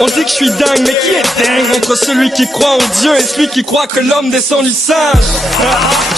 On dit que je suis dingue, mais qui est dingue entre celui qui croit en Dieu et celui qui croit que l'homme descend du singe?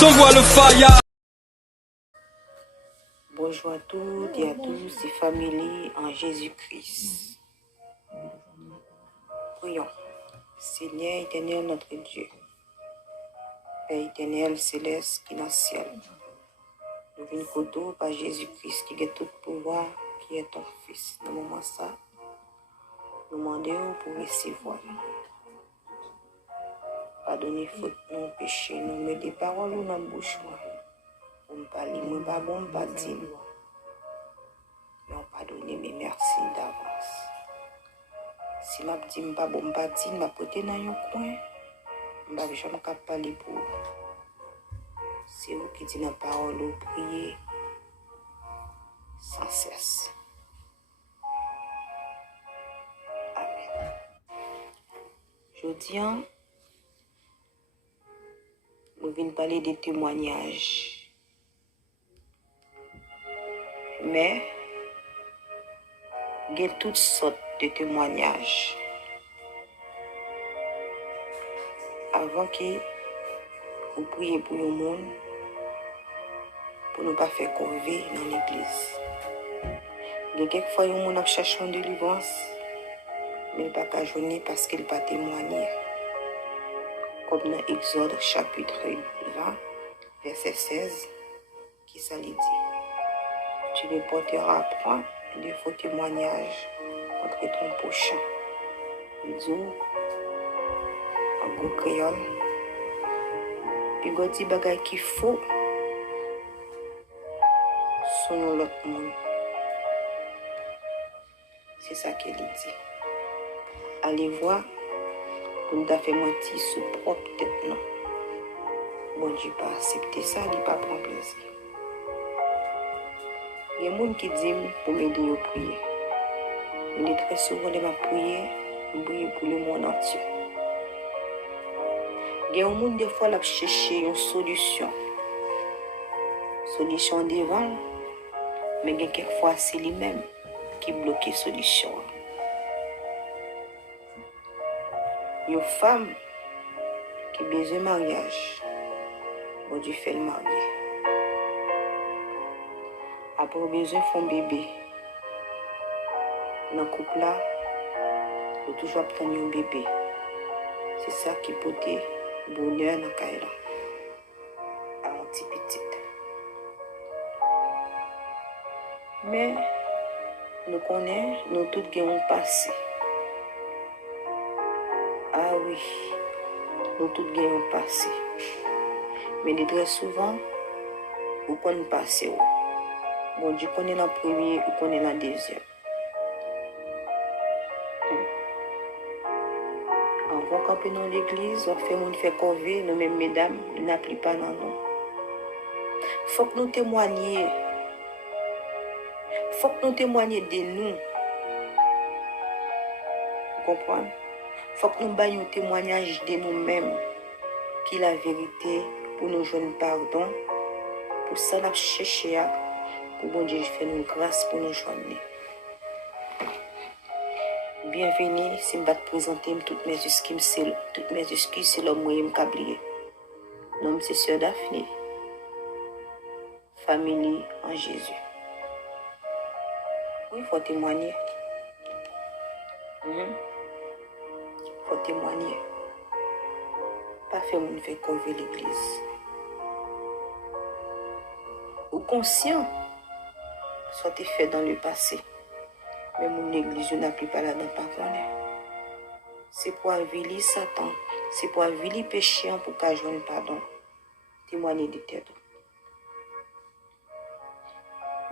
J'envoie le fire. Bonjour à toutes et à tous et familles en Jésus-Christ. Prions. Seigneur éternel notre Dieu, Père éternel céleste qui est dans le ciel, nous venons côté par Jésus-Christ qui a tout pouvoir, qui est ton Fils. Dans le moment ça, nous demandons pour recevoir. Pardonnez faute, nos péchés, nous mettons des paroles dans la bouche. On ne parle pas bon, pas dire. Mais on pardonne, mais merci d'avance. Si je ne dis pas bon, pas dire, je vais porter dans un coin. Je ne vais jamais parler pour vous. C'est vous qui dites la parole, vous priez sans cesse. Amen. Je dis, nous venons parler des témoignages. Mais, il y a toutes sortes de témoignages. Avant que vous priez pour le monde, pour ne pas faire corvée dans l'église. Il y a quelquefois, il y a des gens qui cherchent une délivrance, mais ils ne peuvent pas joindre parce qu'ils ne peuvent pas témoigner. Comme dans Exode chapitre 20, verset 16, qui ça dit. Tu ne porteras point de faux témoignages contre ton prochain. Il dit en gros créole. Puis il dit bagay qui faux selon l'autre monde. C'est ça qu'il dit. Allez voir, pour nous faire mentir sous propre tête, non. Bon Dieu pas accepter ça, il pas prendre plaisir. Il y a des gens qui disent pour m'aider à prier. Mais très souvent, je prier pour le monde entier. Il y a des gens des fois qui cherchent une solution. Solution devant, mais quelquefois c'est lui-même qui bloque la solution. Une femme qui a besoin de mariage, bon Dieu fait le marier. Après, besoin de faire un bébé. Dans le couple là, il faut toujours obtenir un bébé. C'est ça qui porte bonheur dans le cas là. À un petit petit. Mais nous connaissons, nous tous avons passé. Ah oui, nous tous avons passé. Mais très souvent, nous connaissons passé. Bon Dieu connaît la première, vous connaît la deuxième. On va camper dans l'église, on fait mon fait corvée, nous mêmes mesdames, nous n'appliquons pas dans nous. Il faut que nous témoignions. Il faut que nous témoignions de nous. Vous comprenez? Il faut que nous baillons un témoignage de nous-mêmes, qui est la vérité, pour nous joindre pardon, pour ça nous chercher, pour bon Dieu faire nous grâce pour nous joindre. Bienvenue, si je vais te présenter toutes mes excuses, c'est l'homme moyen câblier. Nom c'est Sœur Daphné. Famille en Jésus. Oui, il faut témoigner. Il faut témoigner. Pas faire mon fait convaincre l'église. Ou conscient, soit fait dans le passé. Mais mon église n'a plus pas là-dedans, pas connaître. C'est pour aviler Satan, c'est pour aviler péché pour qu'à joindre pardon. Témoigner de tête.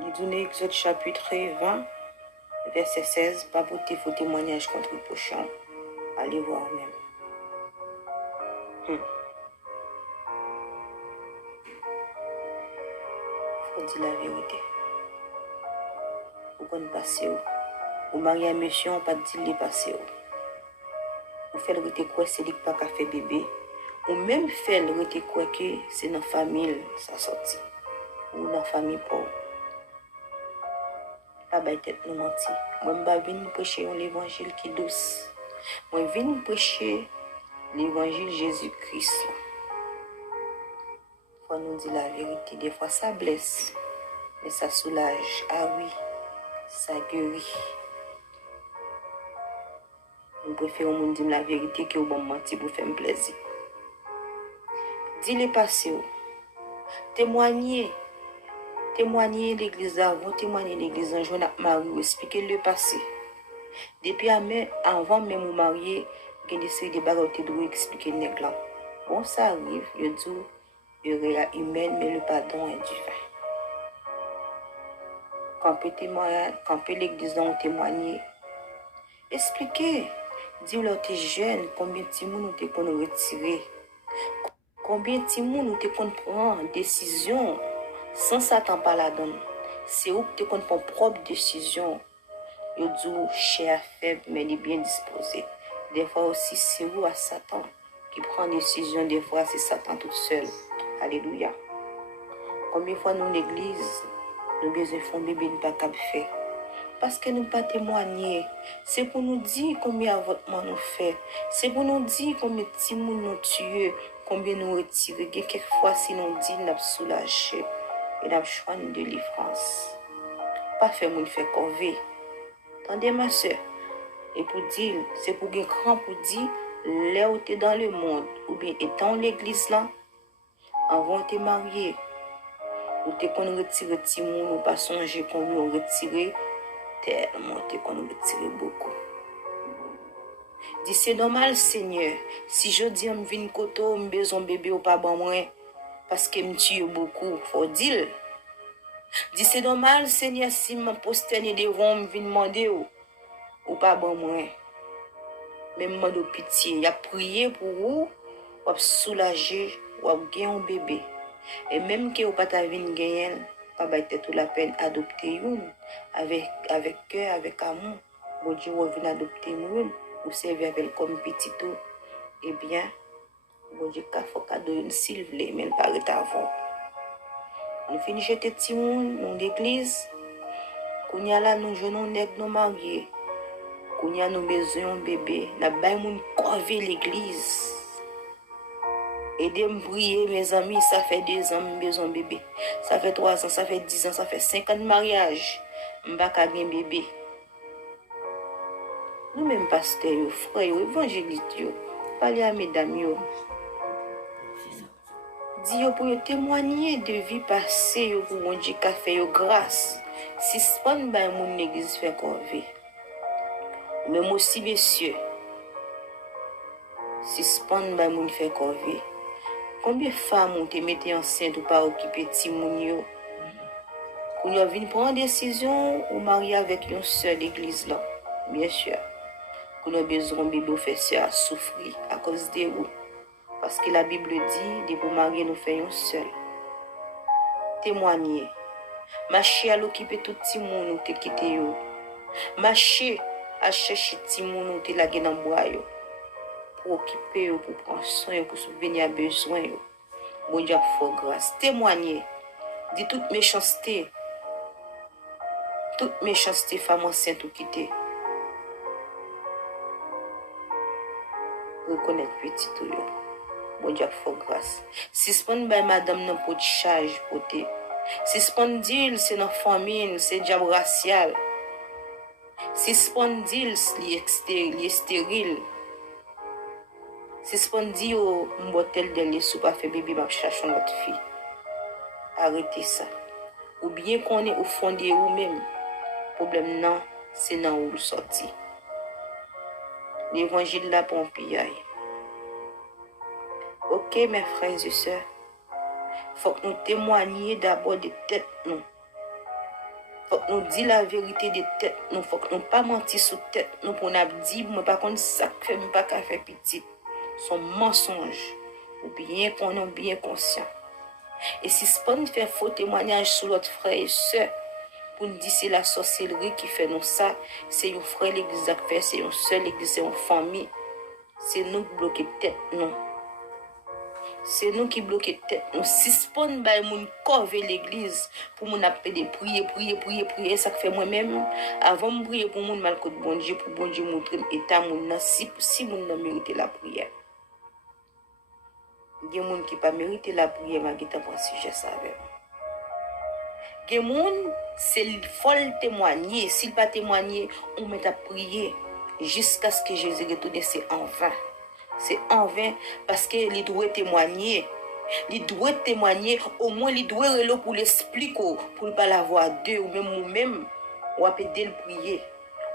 Il dit dans Exode chapitre 20, verset 16, pas pour tes faux témoignages contre le prochain. Allez voir même. Faut dire la vérité. Vous connaissez passer où? Ou marié à monsieur, on pas dire les passer où. Ou fait le rete quoi c'est lui qui pas qu'à faire bébé. Ou même fait le rete quoi que c'est dans la famille ça sorti. Ou dans la famille pauvre. Pas bête tête nous mentir. Moi, je vais venir prêcher l'évangile qui est douce. Moi, je viens prêcher l'évangile Jésus-Christ. Faut nous dire la vérité. Des fois, ça blesse, mais ça soulage. Ah oui, ça guérit. Je préfère nous dire la vérité que au bon mentir pour faire plaisir. Dis les passés. Témoignez l'église avant, témoignez l'église en journée marié, expliquez le passé. Depuis avant même vous marier, il y a des séries de bagages qui doivent expliquer le nègre. Bon, ça arrive, il dit, il y a humaine, mais le pardon est divin. Quand peut l'église dans témoigner, expliquez, dis-leur t'es jeune, combien de temps nous t'es qu'on retirer, combien de temps nous t'es qu'on prend décision sans Satan pas la donne. C'est où que t'es qu'on prend propre décision. Yo dit cher faible mais il est bien disposé. Des fois aussi c'est où à Satan qui prend décision, des fois c'est Satan tout seul. Alléluia. Combien de fois nous l'église, nous besoin de bébé nous pas capable faire. Parce que nous pas témoigner. C'est pour nous dire combien avortements nous fait. C'est pour nous dire combien de petits moun nous tuent, combien nous retirons. Quelquefois si nous dit nous soulagé et nous choix de délivrance. Pas faire moun faire corvée. Attendez ma soeur, et pour dire, c'est pour un grand pour dire, là où tu es dans le monde, ou bien étant l'église là, avant de te marier, ou tu qu'on retire petit monde, ou pas songer qu'on nous retire, tellement tu qu'on retire beaucoup. Dis c'est normal Seigneur, si je dis me vinn koto, me besoin bébé ou pas bon moi, parce que me tue beaucoup, faut dire. Dis c'est normal Seigneur si me posterner devant me vinn demander ou pas bon moi. Même moi de pitié, y a prié pour vous, ou soulager, ou gagner un bébé. Et même que vous pas ta vinn gagner, pas bailler toute la peine adopter une avec cœur, avec amour. Bon Dieu vous vinn adopter une ou servir avec comme petit tout. Eh bien, bon Dieu ka faut cadeau une s'il veut mais pas avant. Nous finissons jeter petit monde dans l'église. Qu'on y a là nous jeunes nèg nous mariés. Qu'on y a nous besoin bébé, n'a bay moun corver l'église. Aidez-moi prier mes amis, ça fait 2 ans besoin bébé. Ça fait 3 ans, ça fait 10 ans, ça fait 5 ans de mariage. M'pa ka gen bébé. Nous même pasteurs, frères, évangélistes, parlez à mesdames yo. Dis pour témoigner de vie passée pour mon Dieu qu'a fait grâce. Si spawn ba mon église fait corvée. Même aussi messieurs. Si spawn ba mon fait corvée. Combien de femmes ont été mettées enceintes ou pas occuper petit moun yo? Quand vous venez prendre une décision ou marier avec une seule église là, bien sûr. Quand vous avez besoin de bébé, fait ça souffrir à cause de vous. Parce que la Bible dit, de pour marier nous faisons seul. Témoigner. Marcher à l'occuper tout petit monde ou te quitter yo. Marcher à chercher petit monde ou te laguer dans bois yo. Pour occuper yo, pour prendre soin, pour subvenir à besoin yo. Bon Dieu faut grâce. Témoigner. Dit toute méchanceté. Toute méchanceté femme enceinte ou quitter. Reconnaître petit tout yo. Bon Dieu faut grâce. Si spon bay madame nan pot charge poté. Si spon dit c'est dans famille, c'est diable racial. Si spon dit li stérile. Si spon dit au mbotel de li sou pas fait bébé m'a chercher notre fille. Arrêtez ça. Ou bien qu'on est au fond de vous même. Problème non, c'est dans où sorti. L'évangile là pour pillaille. Ok, mes frères et sœurs, il faut que nous témoignions d'abord de tête nous. Il faut que nous disions la vérité de tête nous. Il faut que nous ne pas mentir sur tête nous pour nous dire, mais par contre, ça ne fait pas qu'à faire petit. Son mensonge, ou bien qu'on est bien conscient. Et si ce n'est pas nous faire faux témoignage sur notre frère et sœur, pour nous dire c'est la sorcellerie qui fait nous ça, c'est un frère l'église qui fait, c'est une seule l'église, c'est une famille. C'est nous qui bloquons tête nous. c'est nous qui bloquons tête. Nous suspendons par moun corver l'église pour moun appeler prier. Ça fait moi-même avant de prier pour moun mal côté bon Dieu pour bon Dieu montrer état moun si moun n'a mérité la prière. Il y a des gens qui pas mérité la prière mais qui t'a pas sujet ça avec. Il y a des gens c'est faut témoigner, s'il pas témoigner, on met à prier jusqu'à ce que Jésus retourne, c'est en vain. C'est en vain parce que il doit témoigner. Il doit témoigner, au moins il doit reler pour l'expliquer, pour ne pas l'avoir deux ou même, on va aider le prier.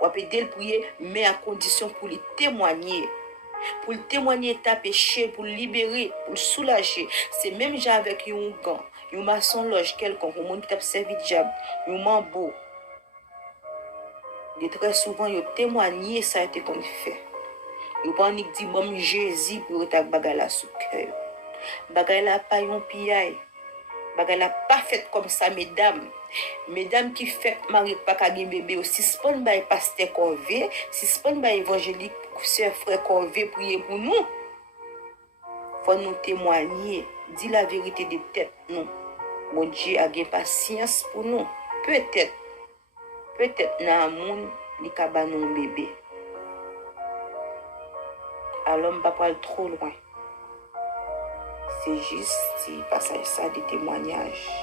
On va aider le prier, mais à condition pour le témoigner. Pour le témoigner ta péché, pour le libérer, pour le soulager. C'est même gens avec un gant, un maçon loge quelconque, un monde qui t'a servi de diable, un mambo. Et très souvent, ils témoigné ça a été qu'on fait. Ils pas dit bon Jésus pour ta bagala sous cœur. Bagala pas yon piaille. Bagala pas fait comme ça mesdames. Mesdames qui fait mari pas ka gen bébé aussi spon bay pasteur Corvé, si spon bay évangélique sœur frère Corvé prier pour nous. Faut nous témoigner, dire la vérité de tête nous. Bon Dieu a gen patience pour nous. Peut-être nan moun li ka ba nou bébé. Alors, je ne vais pas aller trop loin. C'est juste si passage ça des témoignages.